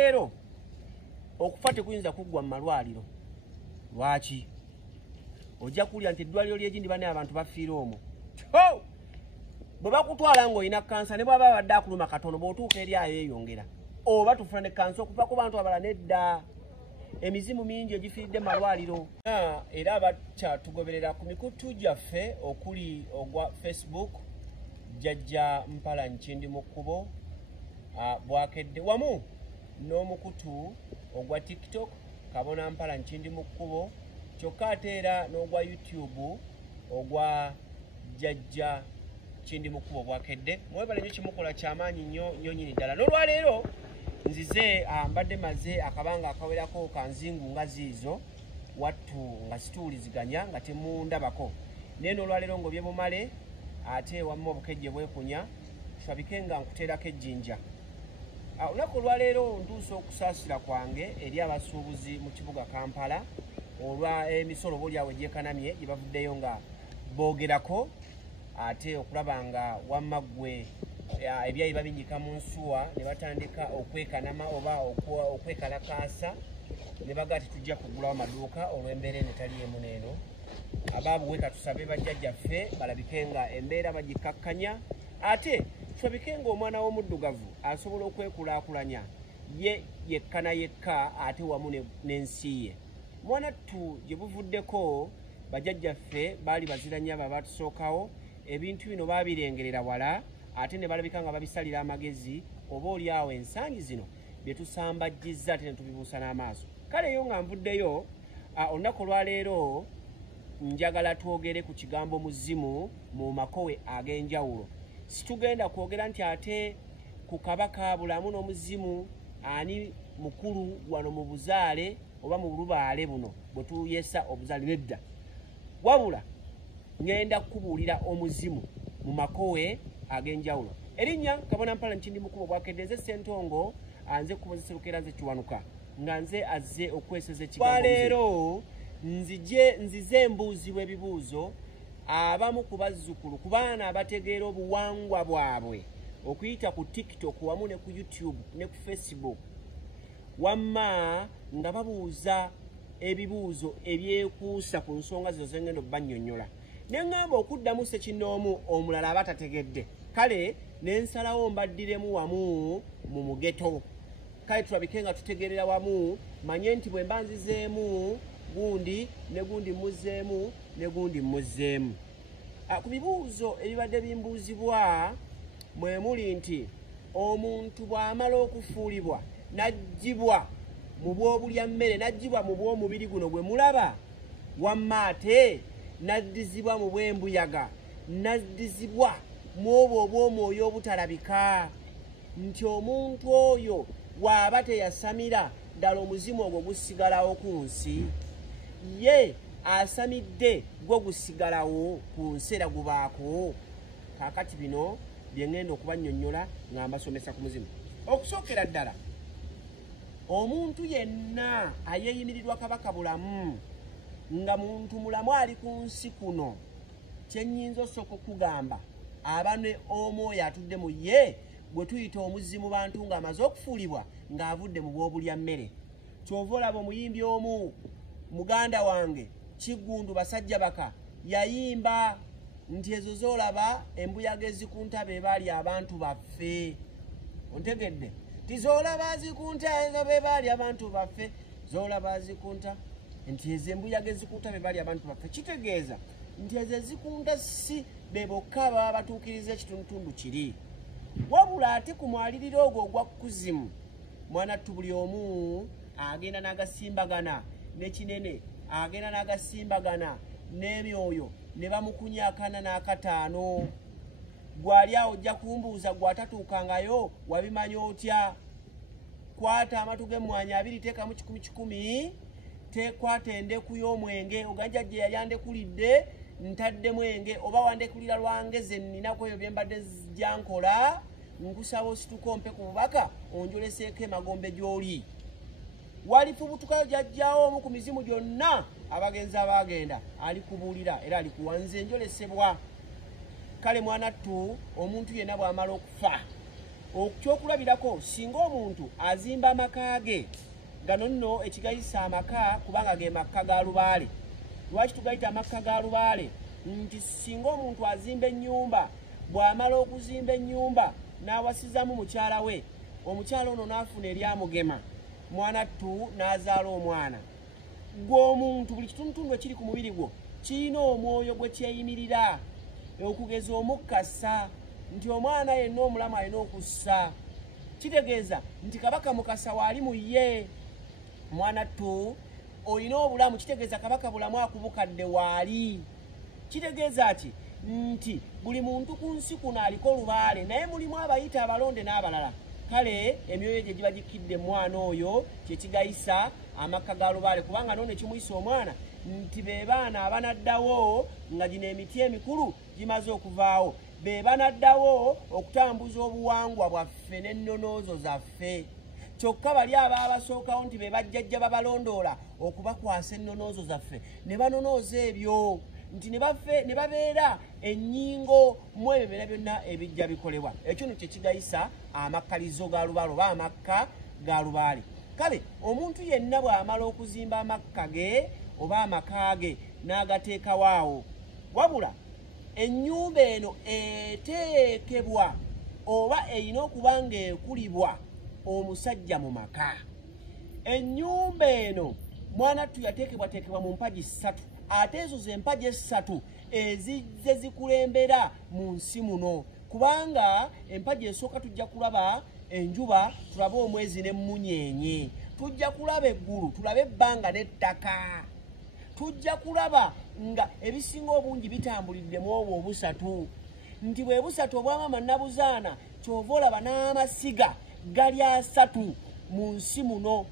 Lero okufa tekuyinza kuggwa mu malwaliro. Lwaki? Ojja kulya nti eddwaliro ly'egindi bane abantu bafiira omwo. Bwe bakutwala ng'olina kansa ne bw'aba badde akuluma katono bw'otuuka eri ayo eyongera. Oba tufuna ne kansa okuva ku bantu abalala nedda. Emizimu mingi egifiiridde malwaliro. Era bakyatugoberera ku mikutu gyaffe okuli ogwa Facebook Jjajja Mpala Nchindi mu kkubo bwakedde wamu n'omukutu ogwa TikTok Kabona Mpala Nchindi mu kkubo kyokka ate era n'ogwa YouTube ogwa Jjajja Nchindi mu kkubo bwakedde. Mwebale nnyo kimukola ky'amaanyi nnyo nyini ddala. N'olwaleero nzize mbadde maze akabanga akawerako kanzingu nga ziizo wattu nga situuliziganya nga temundabako. Naye n'olwaleero ng'obye bumale ate wamu obukejje bwekunya tusabike nga nkuteerako ejjinja. Olunaku olwaleero ntuuse okusaasira kwange eri abasuubuzi mu kibuga Kampala olwa emisolo bolyawe gyekanamye gye bavuddeyo nga boogerako ate okulaba nga wamma ggwe ebyayi babinyika mu nsuwa ne batandika okwekanama oba okwekalakaasa ne bagaa titujja kugulawo maduuka olw'embeera enetali emu neeno. Abaabuweka tusabe bajjajjaffe balabike nga embeera bagikkakkanya ate tusabike ng'omwana w'omuddugavu asobola okwekulaakulanya ye yekka na yekka ate wamu n'ensi ye. Mwanattu gye buvuddeko bajjajjaffe baali baziranye abo abaatusookawo ebintu bino baabirengerera wala ate ne balabika nga babisalira amagezi oba oli awo ensangi zino bye tusambajjizza ate ne tubibuusa n'amaaso. Kale yo nga nvuddeyo olunaku olwaleero njagala twogere ku kigambo muzimu mu makowe ag'enjawulo. Situgenda kwogera nti ate ku kabaka bulamu n'omuzimu ani mukulu wano mu buzaale oba mu lubaale buno bwe tuyesa obuzaale nedda. Wabula ngenda kukubuulira omuzimu mu makowe ag'enjawulo. Erinnya Kabona Mpala Nchindi mu kkubo bwakedde nze Ssentongo nze kukozesa Lukeera nze Kiwanuka nga nze azze okweseza ekigambo leero nzize embuuzibwa ebibuuzo abamu ku bazzukulu ku baana abategeera obuwangwa bwabwe okuyita ku TikTok wamu ne ku YouTube ne ku Facebook wamma nga babuuza ebibuuzo ebyekuusa ku nsonga zino ze ngenda obbannyonnyola. Ne ngamba okuddamu ssekinnoomu omulala aba tategedde. Kale ne nsalawo mbaddiremu wamu mu mugeto. Kale tulabike nga tutegerera wamu manye nti bwe mba nzizeemu gundi ne gundi muzzeemu ne gundi muzzeemu. Ku bibuuzo ebibadde bimbuuzibwa mwe muli nti omuntu bw'amala okufuulibwa n'aggyibwa mu bw'obulya mmere n'aggyibwa mu bw'omubiri guno gwe mulaba wamma ate n'addizibwa mu bw'embuyaga n'addizibwa mu obwo obw'omwoyo obutalabika nti omuntu oyo bw'aba teyasamira ddala omuzimu ogwo gusigalawo ku nsi ye asamidde gwo gusigalawo ku nsi era gubaako. Kaakati bino bye ngenda okubannyonnyola nga mbasomesa ku muzimu. Okusookera ddala omuntu yenna ayeeyimirirwa kabaka bulamu nga muntu mulamu ali ku nsi kuno kye nnyinza osooka okugamba aba ne omwoyo atudde mu ye gwe tuyita omuzimu bantu ng'amaze okufuulibwa ng'avudde mu bw'obulya mmere. Kyova olaba omuyimbi omu muganda wange Kiggundu basajja baka yayimba nti ezo z'olaba embuyaga ezikunta be baali abantu baffe. Ontegedde? Tizolaba zikunta ezo be baali abantu baffe zolaba zikunta nti ezo embuyaga ezikunta be baali abantu baffe. Kitegeeza nti ezo ezikunta si be bokka baba batuukiriza ekitundutundu kiri. Wabula ate ku mwaliriro ogwo ogwa kuzimu mwanattu buli omu agenda n'agasimbagana n'ekinene agenda n'agasimbagana n'emyoyo ne bamukunyaakana n'akataano. Gwali awo ojja kumbuuza gw'atatuukangayo wabimanya otya? Kwata amatu g'emmwanyi abiri teekamu 10 tekwata endeku y'omwenge ogajjajja yali andekulidde ntadde mwenge oba wandekulira lwangeze nninaku eyo bye mbadde gyankola nkusaba osituka ompe ku bubaka onjoleseeko emagombe gy'oli. Walifubutukayo jjajjaawo omu ku mizimu gyonna abagenzi abaagenda alikubuulira era alikuwanze njolesebwa. Kale mwanattu omuntu yenna bw'amala okufa Okyokulabirako singa omuntu azimba amaka ge gano nno ekigayisa amaka kubanga ge makka ga lubaale. Lwaki tugayita amakka ga lubaale? Nti singa omuntu azimba ennyumba, bw'amala okuzimba ennyumba n'awasizamu mukyala we, omukyala ono n'afuna eryamugema, mwana ttu n'azaala omwana. Gw'omuntu buli kitundutundu ekiri ku mubiri gwo kirina omwoyo gwe kyeyimirira, okugeza omukasa nti omwana yenna omulamu alina okussa. Kitegeeza nti kabaka mukasa waali mu ye, mwana ttu olina obulamu, kitegeeza kabaka bulamu akubukadde waali. Kitegeeza ki nti buli muntu ku nsi kuno aliko olubaale, naye mulimu abayita abalonde n'abalala. Kale emyoyo gye giba gikidde mwana oyo kyekigayisa amakka ga lubaale, kubanga none kimuyisa omwana nti be baana abanaddawo nga gino emiti emikulu gimaze okuvaawo, be banaddawo okutambuza obuwangwa bwaffe n'ennonoozo zaffe. Kyokka bali abaabasookawo nti be bajjajja babalondoola okubakwasa ennonoozo zaffe ne banonooza ebyo nti ne babeera ennyingo mu ebyo byonna byonna ebijja bikolebwa. Ekyo kye kigayisa amakkalizo ga lubaale oba amakka ga lubaale. Kale omuntu yenna bw'amala okuzimba amakka ge oba amaka ge n'agateekawo awo, wabula ennyumba eno eteekebwa oba erina okuba ng'ekulibwa omusajja mu maka. Ennyumba eno mwana ttu yateekebwateekebwa mu mpagi 3, ate ezo ze mpagi 3 ezizze zikulembera mu nsi muno, kubanga empagi esooka tujja kulaba enjuba, tulabe omwezi n'emmunyeenye, tujja kulaba eggulu, tulabe ebbanga n'ettaka, tujja kulaba nga ebisinga obungi bitambuliddemu obwo obusatu, nti bwe busatu obwamama nabuzaana kyova olaba n'amasiga gali 3 mu nsi muno.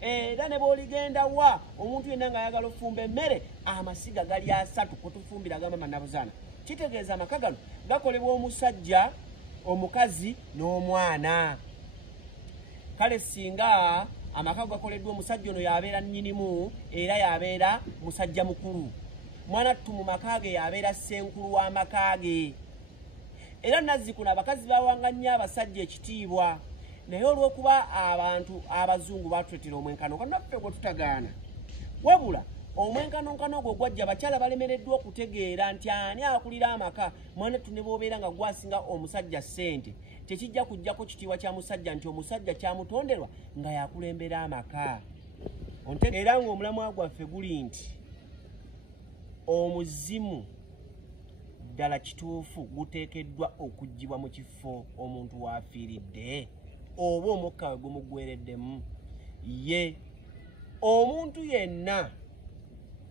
Era ne bw'oligenda wa omuntu yenna ng'ayagala ofumba emmere, amasiga gali 3 kwe tufumbira agamba nabuzaana. Kitegeeza amaka gano gakolebwa omusajja, omukazi n'omwana. Kale singa amaka gakoleddwa omusajja ono yabeera nnyinimu era yabeera musajja mukulu, mwana ttu mu maka ge yabeera ssenkulu w'amaka ge. Era nazzikuno abakazi bawanga nnyo abasajja ekitiibwa, naye olw'okuba abantu abazungu batuletera omwenkanonkano naffe gwe tutagaana, wabula omwenkanonkano ogwo gwajja abakyala balemereddwa okutegeera nti ani akulira amaka. Mwana ttu ne bw'obeera nga gwasinga omusajja ssente, tekijja kujjako kitiibwa kya musajja nti omusajja kyamutonderwa nga yakulembera amaka. Era ng'omulamwa gwaffe guli nti omuzimu ddala kituufu guteekeddwa okuggyibwa mu kifo omuntu w'afiiridde oba omukka we gumuggwereddemu ye. Omuntu yenna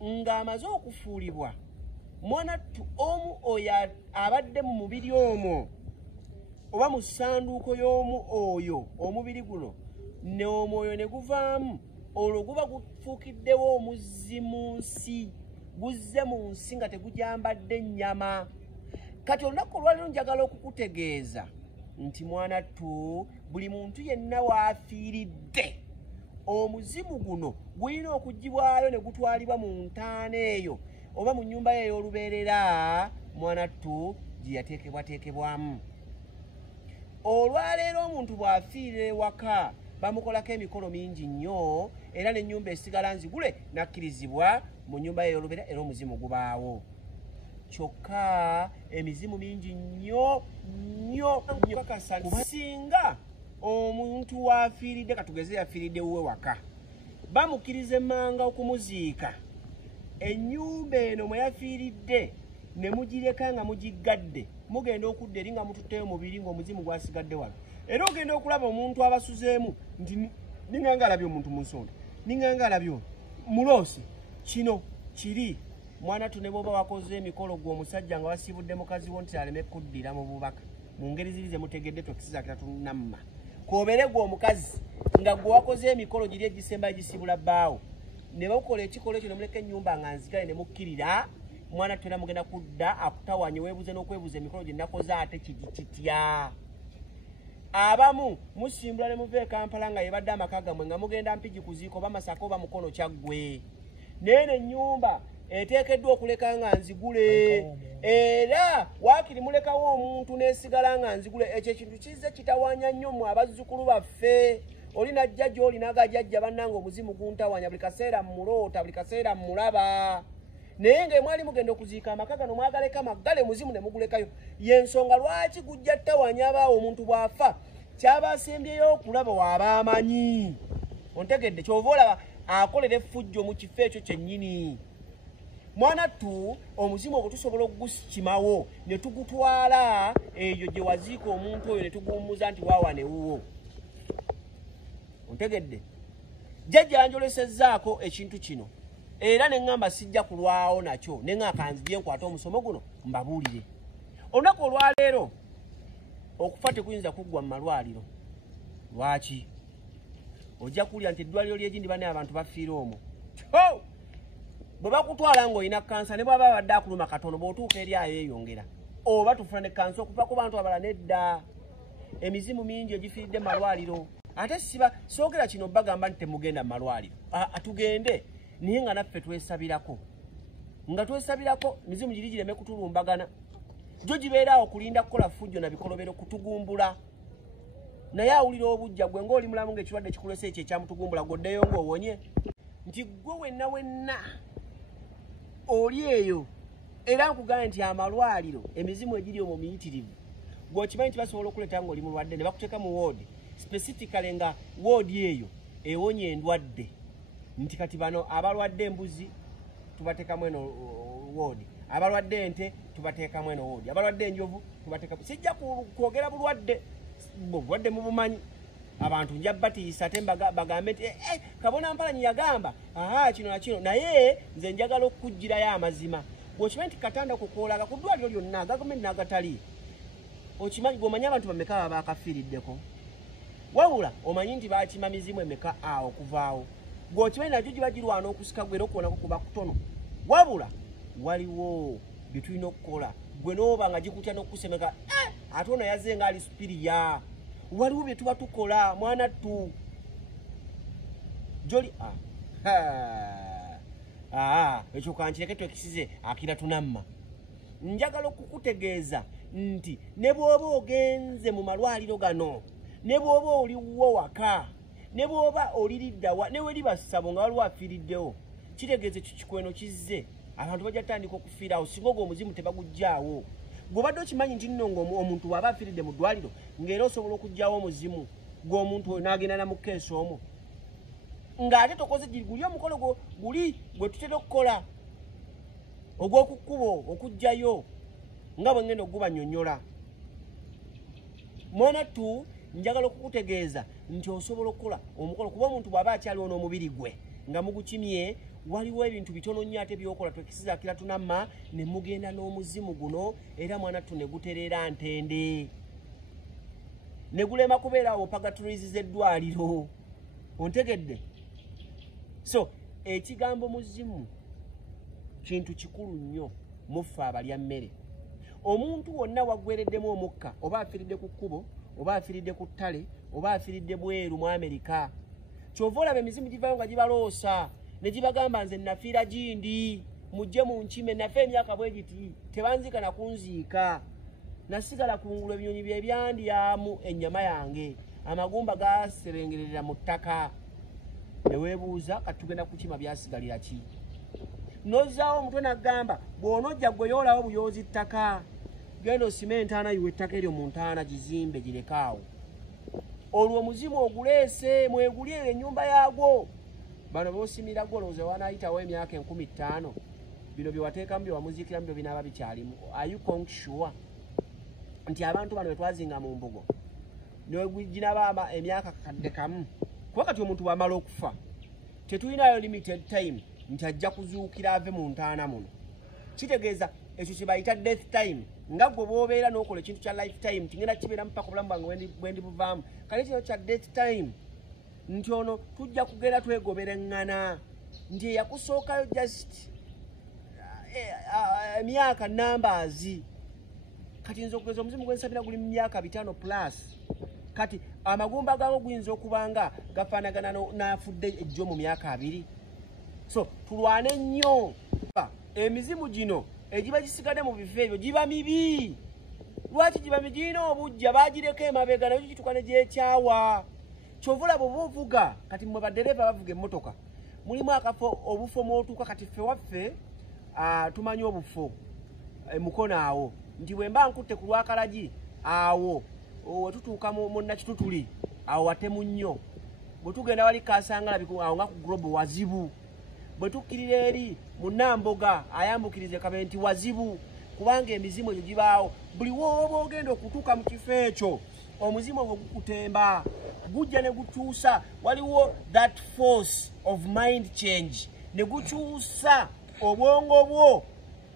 ng'amaze okufuulibwa mwana ttu omu oyo abadde mu mubiri omwo oba mu ssanduuko y'omu oyo omubiri guno ne omwoyo ne guvaamu, olwo guba gufuukiddewo omuzzi mu nsi, guzze mu nsi nga tegujambadde nnyama. Kati olunaku olwaliro njagala okukutegeeza nti mwana ttu buli muntu yenna w'afiiridde omuzimu guno gulina okuggyibwayo ne gutwalibwa mu ntaana eyo oba mu nnyumba ye ey'olubeerera mwana ttu gye yateekebwateekebwamu. Olwaleero omuntu bw'afiirira ewaka bamukolako emikolo mingi nnyo, era n'ennyumba esigala nzigule nakkirizibwa mu nnyumba ye ey'olubeerera era omuzimu gubaawo. Kyokka emizimu mingi nnyo nnyo kakasa singa omuntu w'afiiridde, katugeze yafiiridde wuwe waka, bamukkiriza emmanga okumuziika, ennyumba eno mwe yafiiridde ne mugireka nga mugiggadde, mugenda okudda eri nga mututteyo mubiri ng'omuzimu gwasigadde wala. Era ogenda okulaba omuntu abasuzeemu nti ninganga alabye omuntu mu nsonda, ninganga alabye ono muloosi, kino kiri. Mwana ttu ne bw'oba wakoze emikolo gwe omusajja nga wasiibudde mukazi wo nti aleme kuddira mu bubaka, mu ngeri ziri ze mutegedde twekisizakira tunamma, koobere gwe omukazi nga gwe wakoze emikolo giri egisembayo gisiibula bbaawo, ne bakola ekikolo ekyo ne muleka ennyumba nga nzigale ne mukkirira, mwana ttu era mugenda kudda akutawanye weebuze n'okwebuza emikolo gye nakoze ate kitya. Abamu musimbula ne muva e Kampala nga yebadde amaka gammwe nga mugenda Mpigi ku ziiko oba Masaka oba Mukono Kyaggwe, naye n'ennyumba eteekeddwa okuleka nga nzigule era waakiri mulekawo omuntu n'esigala nga nzigule ekyo ekintu kizze kitawaanya nnyo mu abazzukulu baffe oli najja gy'oli n'agajjajja bannanga omuzimu guntawanya buli kaseera mmuloota buli kaseera mmulaba naye ng'emwali mugenda okuziika amaka gano mwagaleka maggale muzimu ne mugulekayo y'ensonga lwaki gujja ttawanya abaawo omuntu bw'afa kyabasembyeyo okulaba waaba amanyi ontegedde kyova olaba akolera effujjo mu kifo ekyo kyennyini mwana tu omuzimu ogwo tusobola okugusikimawo ne tugutwala eyo gye waziika omuntu oyo ne tuguwummuza nti waawa newuwo ontegedde jjajja yanjolesezzaako ekintu kino era ne ŋŋamba sijja kulwawo nakyo ne ŋŋakanzigye nkwate omusomo guno mbabuulire olunaku olwaleero okufa tekuyinza kuggwa mu malwaliro lwaki ojja kuwulira nti eddwaliro ly'egindi bane abantu bafiira omwo bwe bakutwala ng'olina kansa ne bw'aba badde akuluma katono bw'otuuka eri ayeeyongera oba tufuna ne kansa okuva ku bantu abala nedda emizimu mingi egifiiridde mu malwaliro ate soogera kino bagamba nti temugenda mu malwaliro atugende naye nga naffe twesabirako mizimu giri gireme kutulumbagana gyo gibeeraawo kulinda kukola fujjo na bikolobero kutugumbula naye awulira obujja gwe ng'oli mulamu ng'ekirwadde kikulesa ekyo ekyamutugumbula goddeyo ng'owonye nti gwe wenna oli eyo era nkugamba nti amalwaliro emizimu egiri omwo miyitirivu gweokimanyi nti basobola okuleeta ng'oli mulwadde ne bakuteeka mu woodi specifically nga woodi eyo ewonya endwadde nti kati bano abalwadde embuzi tubateekamu eno woodi abalwadde ente tubateekamu eno woodi abalwadde enjovu tubateekamu sijja kwogera bulwadde bulwadde mubumanyi abantu nja batiisa ate bagambe nti kabona Mpalanyi yagamba kino na kino naye nze njagala okukugirayo amazima bw'okimanyi nti katanda kukoolaga ku ddwaliro lyonna gavumenti n'agatali okimanyi gweomanyi abantu bameka baba bakafiiriddeko wabula omanyi nti bakima mizimu emeka awo okuvaawo gweokimanyi nagyo giba girwana okusika gwera okuwonako kuba kutono wabula waliwo bye tulina okukola gwe n'oba nga gikutya n'okusemeka ate ono yazze nga ali supiriya waliwo bye tuba tukola mwana tu joli ekyo kankireke twekisize akira tunamma njagala okukutegeeza nti ne bw'oba ogenze mu malwaliro gano ne bw'oba oliwo waka ne bw'oba oliriddawa ne weri bassabo nga waliwo afiiriddewo kitegeeze kikweno kizze abantu bajja tandika okufiirawo singa ogwo omuzimu tebaguggyaawo gw'obadde okimanyi nti nno ng'omuntu bw'aba afiiridde mu ddwaliro ng'era osobola okuggyawo omuzimu gw'omuntu oyo n'agenda na mu keesi omwo ng'ate tokoze guli omukolo guli gwe tutera okukola ogw'oku kkubo okuggyayo nga bwe ngenda okugubannyonnyola mwana tu njagala okukutegeeza nti osobola okukola omukolo kuba omuntu bw'aba akyaliwo n'omubiri gwe nga mugukimye waliwo ebintu bitono nnyo ate byokola twekisiza akira tunamma ne mugenda n'omuzimu guno era mwana tu ne gutereera ntende ne gulema kubeerawo pagatories z'eddwaliro ontegedde so ekigambo muzimu kintu kikulu nnyo muffe abalya mmere omuntu wonna waggwereddemu omukka oba afiiridde ku kkubo oba afiiridde ku ttale oba afiiridde bweru mu Amerika kyova olaba emizimu givaayo nga gibaloosa ne gibagamba nze nafiira gindi mujje mu nkime nafe emyaka bwe giti tebanzika na kunziika nasigala kungulu ebinyonyi bye byandyamu ennyama yange amagumba gaserengerera mu ttaka ne weebuuza kati tugenda kukima byasigalira ki nozzaawo omutwe nagamba bw'onojja gwe yoolawo buyoozi ttaka genda osima entaana yiwe ettaka eryo mu ntaana gizimbe girekaawo olwo omuzimu oguleese mwegulye ennyumba yaagwo bano boosimira gwe olowooza wanaayitawo emyaka 50 bino bye wateekamu bye wamuziikiramu byo binaaba bikyalimu are you sure nti abantu bano bwe twazinga mu mbugo neginaaba emyaka kadde kamu kuba kati omuntu bw'amala okufa tetulinayo limited time nti ajja kuzuukira ave mu ntaana muno kitegeeza ekyo kye bayita death time nga gwe bw'obeera n'okola ekintu kya lifetime kigenda kibeeramu paka obulamu bwange bwe ndibuvaamu kale kino kya death time nti ono tujja kugenda twegobereŋŋana nti eyakusookayo just emyaka numbers kati nza okugeza omuzimu gwensabira guli mu myaka 5+ kati amagumba gaago guyinza okubanga gafaanagana n'afudde ejjo mu myaka 2 so tulwane nnyo emizimu gino egiba gisigadde mu bifo ebyo giba mibi. Lwaki giba migino obujja bagireko emabega nayo gituuka ne gyekyawa. Kyovula bw'oba ovuga kati mmwe baddereeva bavuga emmotoka mulimu akafo obufo mw'otuuka kati ffe waffe tumanyi obufo mukono awo nti bwe mba nkutte ku Lwakalagi awo wetutuuka mu Nakitutuli awo watemu nnyo. Bwe tugenda wali Kasangala awo nga ku Global wazibu. Bwe tukkirira eri mu Namboga ayambukirize Kabenti wazibu. Kubanga emizimu egyo gibaawo. Buli w'oba ogenda okutuuka mu kifo ekyo omuzimu ogwo gukutemba gujja ne gukyusa. Waliwo that force of mind change ne gukyusa obwongo bwo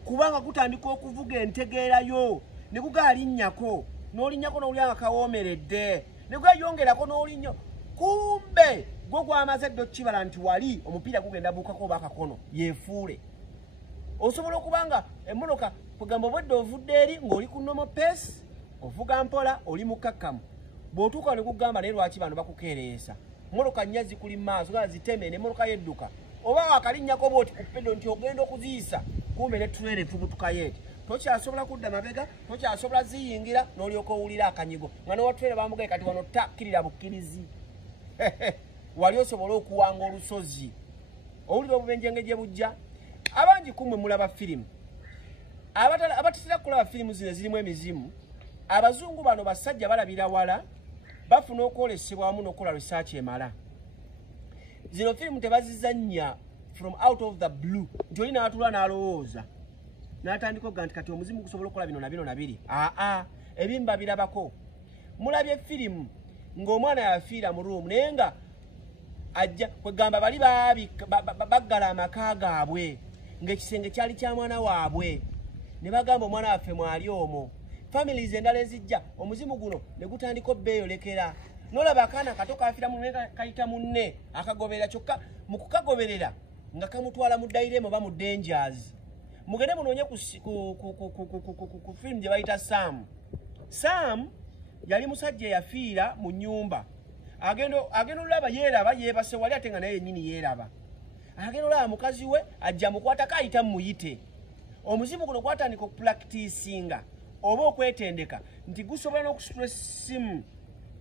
kubanga gutandika okuvuga entegeerayo ne gugalinnyako n'olinnyako n'olya nga kawoomeredde ne gweyongerako n'olinnyo kumbe gwo gwamaze dde okukibala nti wali omupiira gugenda buukako oba akakono yeefuule. Osobola okubanga emmotoka kugamba obwedde ovudde eri ng'oli ku normal pace ovuga mpola oli mukkakkamu bw'otuuka ne kugamba naye lwaki bano bakukeereesa mmotoka nnya zikuli mu maaso nga ziteme n'emmotoka yedduka oba wakalinnyako bw'oti ku pedo nti ogenda okuziyisa kumbe ne tulere efubutuka yeeti tokyasobola kudda mabega tokyasobola ziyingira n'olyoka owulira akanyigo nga newatulere bamugaye kati wano takkirira bukkirizi. Wali osobola okuwanga olusozi owulira obubenjenge gye bujja. Abangi kumwe mulaba firimu abatatera kulaba firimu zino zirimu emizimu. Abazungu bano basajja balabira wala bafuna okwolesebwa wamu n'okola research emala. Zino firimu tebazizannya from out of the blue nti oli n'atula n'alowooza n'atandika okuga nti kati omuzimu gusobola okukola bino na bino na biri. Ebimu babirabako. Mulabye firimu ng'omwana yafiira mu ruumu naye nga ajja kwegamba bali baggala amaka gaabwe ng'ekisenge kyali kya mwana waabwe ne bagamba omwana waffe mwali omwo. Families endala ezijja omuzimu guno ne gutandika obbeeyolekera n'olaba akaana kato kafiira mu kayita munne akagoberera kyokka mu kukagoberera nga kamutwala mu dayiremu oba mu dangers. Mugende munoonye ku firimu gye bayita Sam yali musajja yafiira mu nnyumba. Agenda olaba yeeraba yeebase wali ate nga naye yennyini yeeraba. Agenda olaba mukazi we ajja mukwatako ayita muyite. Omuzimu guno gwatandika okupulakitiisinga oba okwetendeka nti gusobola n'okusitula essimu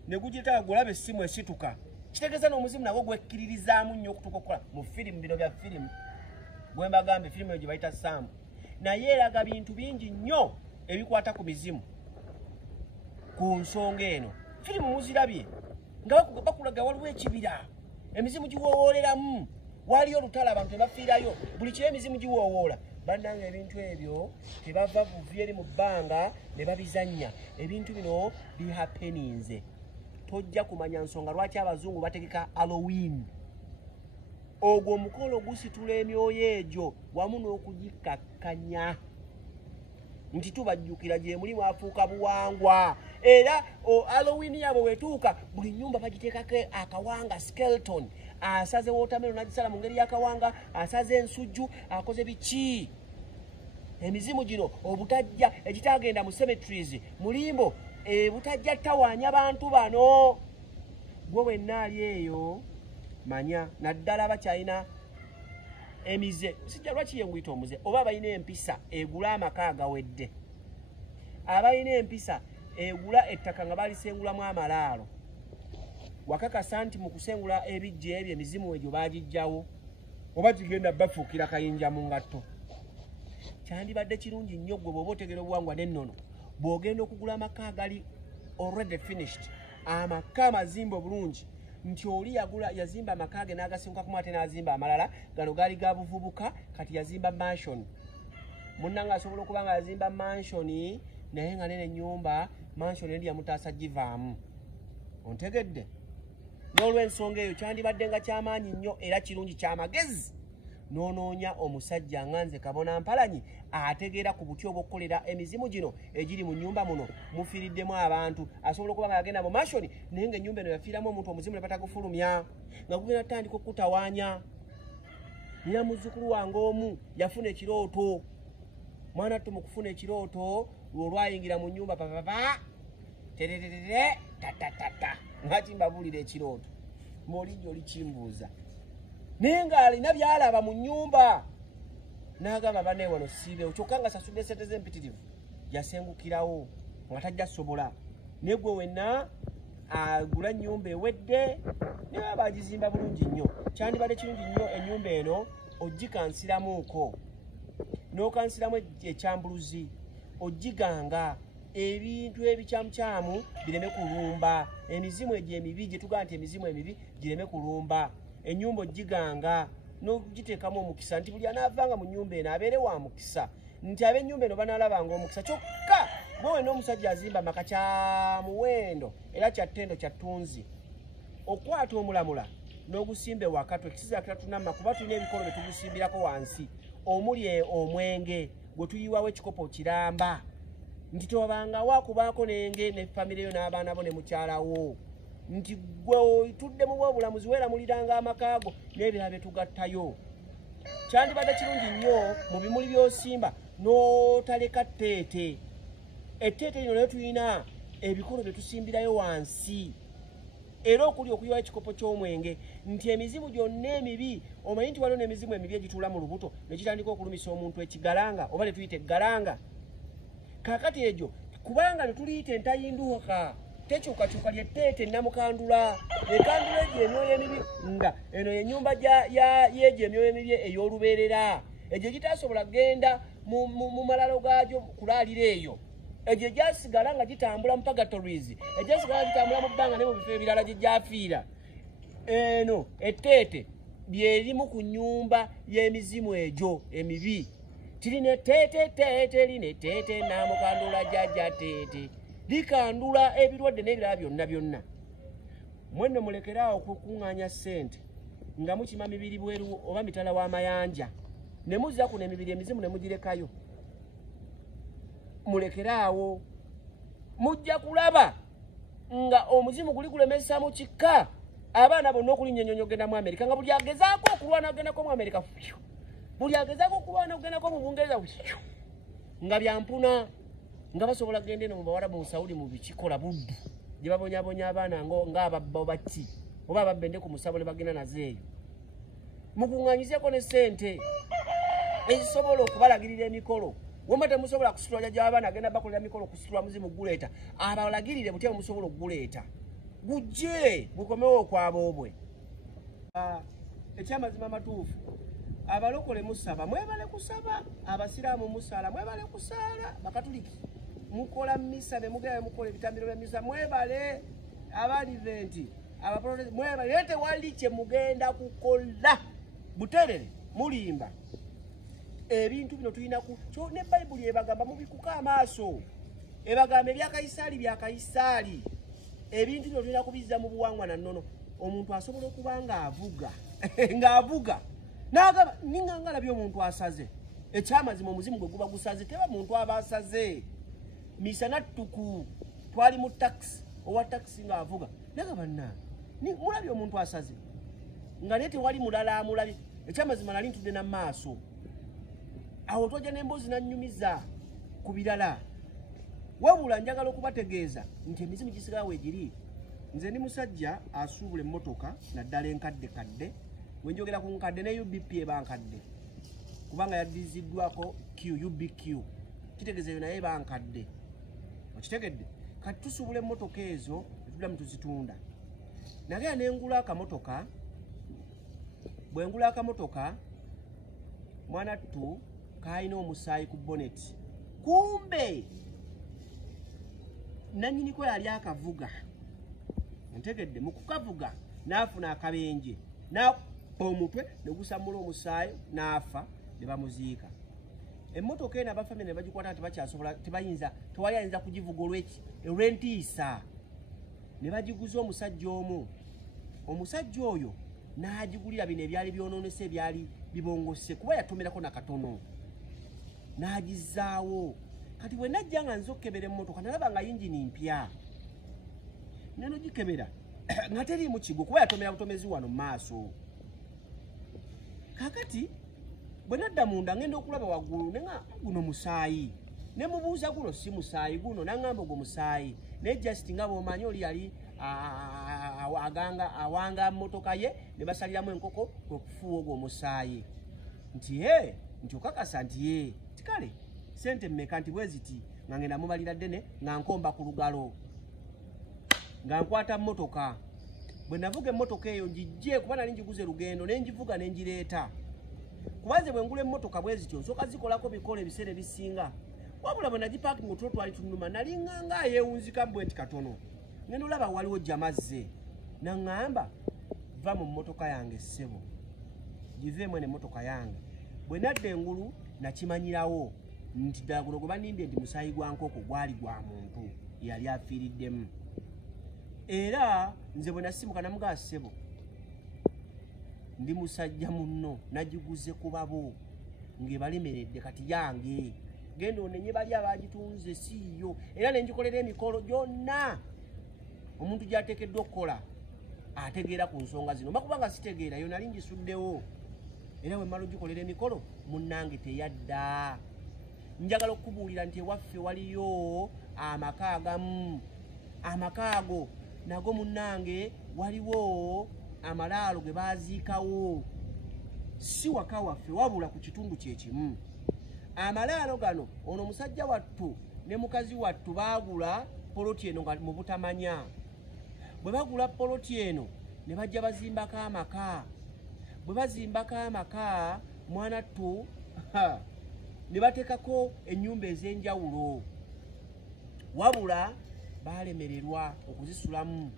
ne gugitaka gulaba essimu esituka. Kitegeeza n'omuzimu nagwo gwekkiririzaamu nnyo okutuuka okukola mu firimu bino bya firimu. Bwe mbagambe firimu eyo gye bayita Sam naye eraga bintu bingi nnyo ebikwata ku mizimu. Ku nsonga eno firimu muzirabye nga bakulaga waliwo ekibira emizimu giwoowooleramu waliyo olutala abantu tebafiirayo buli kiro emizimu giwoowoola. Bannanga ebintu ebyo tebava buvi eri mu bbanga ne babizannya. Ebintu bino bihapeninze. Tojja kumanya nsonga lwaki abazungu bategeka Halloween. Ogwo omukolo gusitula emyoyo egyo wamu n'okugikakkanya nti tubajjukira gye muli mwafuuka buwangwa. Era Halloween yabwe wetuuka buli nnyumba bagiteekako akawanga skeleton. Asaze watermelon agisala mu ngeri y'akawanga, asaze ensujju, akoze biki. Emizimu gino obutajja ekitagenda mu cemeteries mulimbo butajja tawaanya bantu bano. Gwe wenna ali eyo manya naddala bakyalina emize sijja lwaki yenguyita omuze oba abalina empisa egula amaka agawedde. Abalina empisa egula ettaka nga balisengulamu amalaalo. Wakakasa nti mu kusengula ebijja ebyo emizimu egyo baagijjawo oba gigenda bafuukira kayinja mu ngatto. Kyandibadde kirungi nnyo gwe bw'oba otegera obuwangwa n'ennono bw'ogenda okugula amaka agali already finished, amaka amazimba obulungi nti oli yazimba amaka ge n'agasenguka kumu ate n'azimba amalala gano gaali ga buvubuka kati yazimba mansion. Munnanga asobola okuba nga yazimba mansion naye nga nene ennyumba mansion endi yamutaasa givaamu. Ontegedde? N'olw'ensonga eyo kyandibadde nga kyamaanyi nnyo era kirungi kyamagezi n'onoonya omusajja nga nze Kabona Mpalanyi ategeera ku buti obw'okukolera emizimu gino egiri mu nnyumba muno mufiiriddemu abantu. Asobola okuba nga yagenda mu mansion naye ng'ennyumba eno yafiiramu omuntu omuzimu ne batagufulumya nga gugenda tutandika okutawaanya. Nina muzzukulu wange omu yafuna ekirooto. Mwana ttu mu kufuna ekirooto lw'olwayingira mu nnyumba papapa tereterere tatatata nga kimbabuulira ekirooto m'olijja olikimbuuza naye ng'alina by'alaba mu nnyumba n'agamba banne wano siibeewo kyokka nga sasudde sente z'empitirivu yasengukirawo nga tajja sobola naye gwe wenna agula ennyumba ewedde naye bagizimba bulungi nnyo kyandibadde kirungi nnyo ennyumba eno ogikansiramuuko n'okansiramu ekyambuluzi ogiganga ebintu ebikyamukyamu bireme kulumba emizimu egyo emibi gye tugamba nti emizimu emibi gireme kulumba ennyumba ogiganga n'ogiteekamu omukisa nti buli anaavanga mu nnyumba eno abeere wa mukisa nti ab'ennyumba eno banaalabanga omukisa kyokka gwe wena omusajja azimba amaka kya muwendo era kya ttendo kya ttunzi okwata omulamula n'ogusimba ewaka twekisizakira tunamma kuba tulina ebikolo bye tugusimbirako wansi omuli omwenge gwe tuyiwawo ekikopo kiramba nti tobanga wakubaako nenge ne famire yo n'abaana bo ne mukyalawo nti gwe otudde mu bwobulamuzi weeramuliranga amakaago n'ebirala bye tugattayo kyandibadde kirungi nnyo mu bimuli by'osimba n'otaleka tteete etteete lino naye tulina ebikolo bye tusimbirayo wansi era okuli okuyiwayo ekikopo ky'omwenge nti emizimu gyonna emibi omanyi nti waliwo n'emizimu emibi egituula mu lubuto ne kitandika okulumisa omuntu ekigalanga oba ne tuyita eggalanga kaakati egyo kubanga ne tuliyita entayinduka tekyukakyuka lyetteete namukandula ekandula egyo emyoyo emibi nga eno ennyumba y'egyo emyoyo emibi ey'olubeerera egyo gitasobola kgenda mu malalo gaagyo kulaalira eyo egyo gyasigala nga gitambula mu purgatories egyasigala nga gitambula mu bbanga ne mu bifo ebirala gye gyafiira eno etteete lyerimu ku nnyumba y'emizimu egyo emibi tirine teete line teete namukandula jjajja teete likandula ebirwadde n'ebirala byonna mwenno mulekeraawo okukuŋŋaanya ssente nga mukima mibiri bweru oba mitala w'amayanja ne muzza kuno emibiri emizimu ne mugirekayo mulekeraawo mujja kulaba nga omuzimu guli gulemesa mu kikka abaana bonna okulinnyonyonyo ogenda mu Amerika nga buli agezaako okulwana ogendako mu Amerika buli agezaako okulwana ogendako mu Bungereza nga byampuna nga basobola kugenda eno mu Bawarabu mu Saudi mu bikikola buddu gye babonyabonya abaana ng'ababba baki oba ababende ku musabo ne bagenda nazo eyo mukuŋŋaanyizeeko ne ssente ezisobola okubalagirira emikolo wema temusobola kusitula jjajja w'abaana agenda bakolera mikolo kusitula muzimu guleeta abalagirire butya musobola okuguleeta gujje bukomewo okwaboobwe ekyamazima amatuufu abalokole musaba mwebale kusaba abasiraamu musala mwebale kusaala bakatuliki mukola misa ne mugenda mukola ebitambiro bya misa mwebale abadiventi abaprotestant mwebale yete wali kye mugenda kukola buterere mulimba ebintu bino tulina ku kyo ne Bayibuli ebagamba mubikuka amaaso ebagamba ebya Kayisaali ebintu bino tulina kubizza mu buwangwa na nnono omuntu asobola okuba ng'avuga ng'avuga n'agamba ningangala by'omuntu asaze ekyamazima omuzimu gwe guba gusaze teba muntu aba asaze misana ttuku twali mu taxi owa taxi ng'avuga nagamba mulabye omuntu asaze nga naye tewali mulala amulabi ekyamazima nali ntudde n'amaaso awo tojja n'emboozi nannyumiza ku birala wabula njagala okubategeeza nti emizimu gisigala weegiri nze ndi musajja asuubula emmotoka naddala enkadde wenjogera ku nkadde ne UBP ebankadde kubanga yaddiziddwako UBQ kitegeeza eyo naye bankadde okitegedde kati tusuubula emmotoka ezo netuddamu tuzitunda nagera nengula akamotoka bwe ngula akamotoka mwana ttu kaalina omusaayi ku boneti kumbe nannyiniko yali akavuga ntegedde mu kukavuga n'afuna akabenje n'akubba omutwe ne gusamula omusaayi n'afa ne bamuziika emmotoka eno abafamire ne bagikwata nti bakyasobola tewali ayinza kugivuga olw'entiisa ne bagiguza omusajja omu omusajja oyo n'agigulira bino ebyali byonoonese ebyali bibongose kuba yatomerako nakatono n'agizaawo kati bwe najja nga nze okkebera emmotoka nalaba nga yingini mpya neno gikebera nga teriimu kigo kuba yatomera butomezi wano mu maaso kakati bwe nadda munda ngenda okulaba waggulu nenga guno musaayi ne mubuuza guno si musaayi guno naŋŋamba ogwo musaayi naye just nga bw'omanyi oli yali awanga mmotoka ye ne basaliramu enkoko kwe kufuuwa ogwo musaayi nti nti okakasa nti ye tikale sente mmeka nti bweziti nga ngenda mubalira ddene nga nkomba ku lugalo nga nkwata mmotoka bwe navuga emmotoka eyo njijje kuba nali njiguze lugendo ne njivuga ne njireeta kubanze bwe ngula emmotoka bwezityo nsooka zikolako bikola ebiseera ebisinga wabula bwe nagipaaki mu tulo twali tunuma nali nganga yeewunzika bwe nti katono ngenda olaba waliwo jamazze naŋŋamba va mu mmotoka yange ssebo giveemu eno emmotoka yange bwe nadda engulu nakimanyirawo nti ddala guno gwe banimbye nti musaayi gwa nkoko gwali gwa muntu yali afiiriddemu era nze bwe nasimuka namugaa ssebo ndi musajja munno nagiguze ku babo ng'ebalemeredde kati yange genda onenye bali abagitunze siiyo era ne ngikolera emikolo gyonna omuntu gy'ateekeddwa okukola ategeera ku nsonga zino bakubanga sitegeera yo nali ngisuddewo era bwe mmala ogikolera emikolo munnange teyadda njagala okukubuulira nti ewaffe waliyo amaka agamu amaka ago nago munnange waliwo amalaalo ge baaziikawo si waka waffe wabula ku kitundu kyekimu amalaalo gano ono omusajja wattu ne mukazi wattu baagula poloti eno nga mu butamanya bwe bagula poloti eno ne bajja bazimbako amaka bwe bazimbako amaka mwanattu ne bateekako ennyumba ez'enjawulo wabula baalemererwa okuzisulamu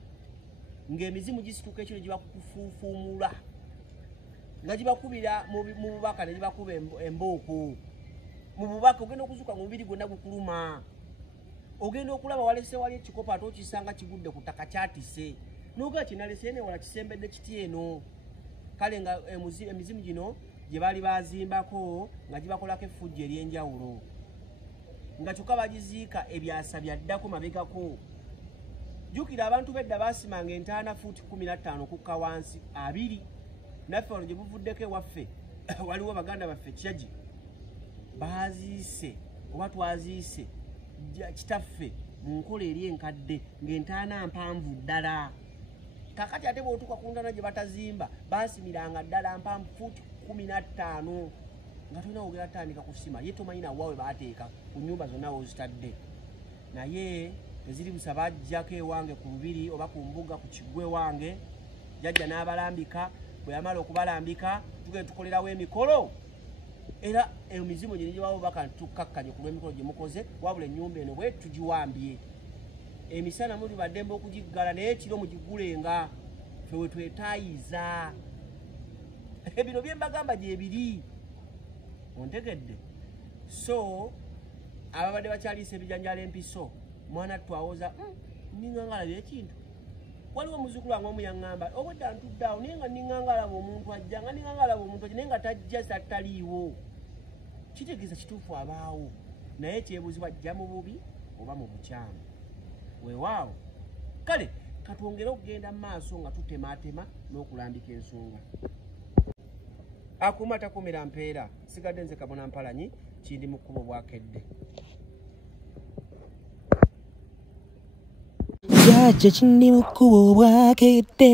ng'emizimu gisituka ekyo ne gibakufuufuumula nga gibakubira mu bubaka ne gibakuba embooko mu bubaka ogenda okuzuka mu mubiri gwonna gukuluma ogenda okulaba walese wali ekikopo ate okisanga kigudde ku ttaka kyatise n'ogaa kinalese ene wala kisembedde kiti eno kale nga emizimu gino gye baali bazimbako nga gibakolako effujjo ery'enjawulo nga kyokka bagiziika ebyasa byaddako mabegako jjukira abantu bedda baasimanga entaana fuuti 15 okukka wansi 2 naffe wano gye buvuddeko ewaffe waliwo baganda baffe kyagi baziise oba twaziise kitaffe mu nkola eri enkadde ng'entaana mpanvu ddala kakati ate bw'otuuka ku ntaana gye batazimba baasimiranga ddala mpanvu fuuti 15 nga tolina wogera tandika kusima ye tomanyi nawaawe baateeka ku nnyumba zonna wozitadde naye teziri busa bajjako ewange ku lubiri oba ku mbuga ku kiggwe wange jajja n'abalambika bwe yamala okubalambika tugenda tukolerawo emikolo era emizimu gye nigibawo baka tukkakkanye ku lw'emikolo gye mukoze wabula ennyumba eno bwe tugiwambye emisana muli baddembe okugiggala naye ekiro mugigulenga ffe we twetaayiza ebino bye mbagamba gye biri ontegedde so ababadde bakyaliisa ebijanjala empiso mwana twawoza ningangalabye ekintu waliwo omuzukulu wange omu yaŋŋamba obwedda ntuddeawo naye nga niŋŋangalaba omuntu ajja nga niŋŋangalaba omuntu ajja naye nga tajja sataliiwo kitegeeza kituufu abaawo naye kyebuuzibwa ajja mu bubi oba mu bukyamu weewaawo kale katwongere okugenda mu maaso nga tutemaatema n'okulambika ensonga akuuma takumira mpeera sigadde nze Kabona Mpalanyi kindi mu kkubo bwakedde Jajja kindi mu kkubo bwakedde